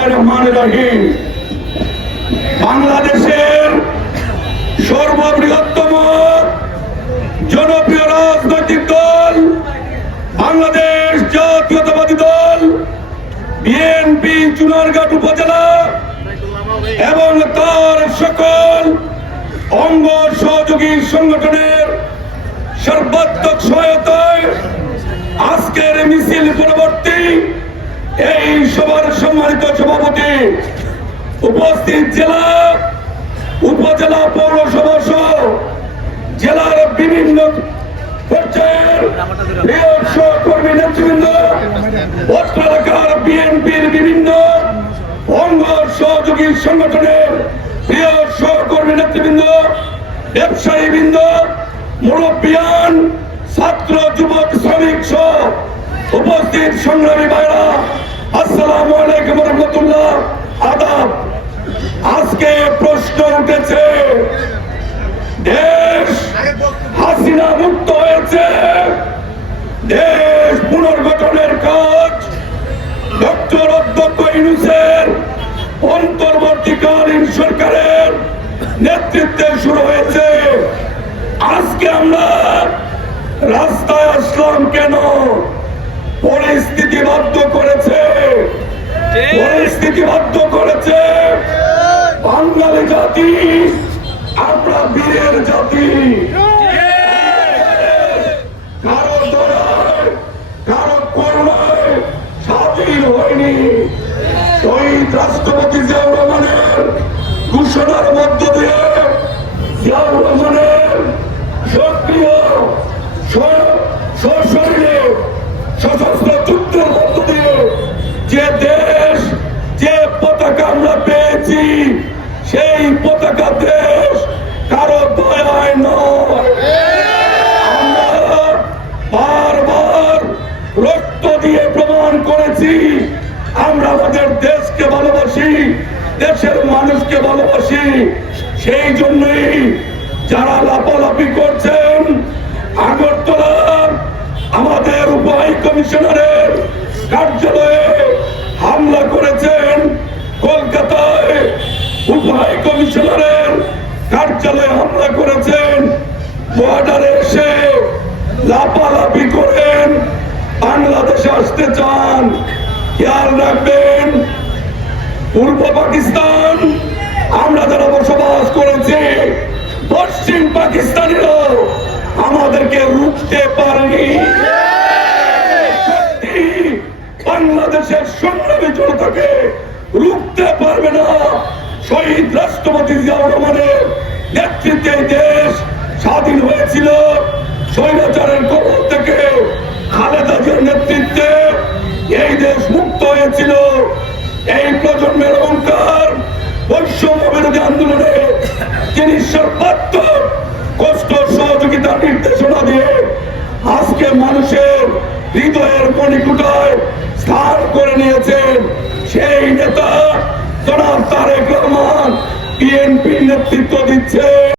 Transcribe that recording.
বিসমিল্লাহির রহমানির রহিম। বাংলাদেশের সর্ববৃহত্তম জনপ্রিয় রাজনৈতিক দল বাংলাদেশ জাতীয়তাবাদী দল বিএনপি চুনারঘাট উপজেলা এবং তার সকল অঙ্গ সহযোগী সংগঠনের সর্বাত্মক সহায়তায় আজকের মিছিল পরবর্তী এই সভার সম্মানিত সভাপতি, উপস্থিত জেলা উপজেলা পৌরসভা সহ জেলার বিভিন্ন পর্যায়ের প্রিয় সহকর্মী নেতৃবৃন্দ, অত্র এলাকার বিএনপির বিভিন্ন অঙ্গ সহযোগী সংগঠনের প্রিয় সহকর্মী নেতৃবৃন্দ, ব্যবসায়ীবৃন্দ, মুরব্বিয়ান, ছাত্র যুবক শ্রমিক সহ উপস্থিত সংগ্রামী ভাইরা, আসসালামু আলাইকুম রহমতুল্লাহ, আদাব। আজকে প্রশ্ন উঠেছে, দেশ হাসিনা মুক্ত হয়েছে, দেশ পুনর্গঠনের কাজ ডক্টর অধ্যক্ষ ইউনূসের অন্তর্বর্তীকালীন সরকারের নেতৃত্বে শুরু হয়েছে। আজকে আমরা রাস্তায় আসলাম কেন? পরিস্থিতি বাধ্য করেছে, পরিস্থিতি বাধ্য করেছে। বাঙালি জাতি আমরা বীরের জাতি, কারো দয়ায় কারো করুণায় স্বাধীন হয়নি। শহীদ রাষ্ট্রপতি জিয়াউর রহমানের ঘোষণার মধ্য দিয়ে জিয়াউর রহমানের সক্রিয় সশরীরে সশস্ত্র যুদ্ধের মধ্য দিয়ে যে দেশ, যে পতাকা আমরা পেয়েছি, সেই পতাকা দেশ কারো দয়ায় নয়। আমরা বারবার রক্ত দিয়ে প্রমাণ করেছি আমরা আমাদের দেশকে ভালোবাসি, দেশের মানুষকে ভালোবাসি। সেই জন্যই যারা লাফালাফি করছেন, আগরতলার আমাদের উপ হাই কমিশনারের কার্যালয়ে হামলা করেছেন, কলকাতায় উপ হাই কমিশনারের কার্যালয়ে হামলা করেছেন, বর্ডারে এসে লাফালাফি করেন, বাংলাদেশে আসতে চান, খেয়াল রাখবেন পূর্ব পাকিস্তান আমরা যারা বসবাস করেছি, পশ্চিম পাকিস্তানিরাও আমাদেরকে রুখতে পারেনি। বাংলাদেশের সংগ্রামী জনতাকে রুখতে পারবে না। শহীদ রাষ্ট্রপতি জিয়াউর রহমানের নেতৃত্বে দেশ স্বাধীন হয়েছিল, স্বৈরাচারের কবল থেকে খালেদা জিয়ার নেতৃত্বে এই দেশ মুক্ত হয়েছিল। এই প্রজন্মের অহংকার বৈষম্য বিরোধী আন্দোলনে তিনি সর্বাত্মক কষ্ট সহযোগিতা নির্দেশনা দিয়ে আজকে মানুষের হৃদয়ের মণিকুটায় স্থান করে নিয়েছেন। সেই নেতা জনাব তারেক রহমান বিএনপি নেতৃত্ব দিচ্ছে।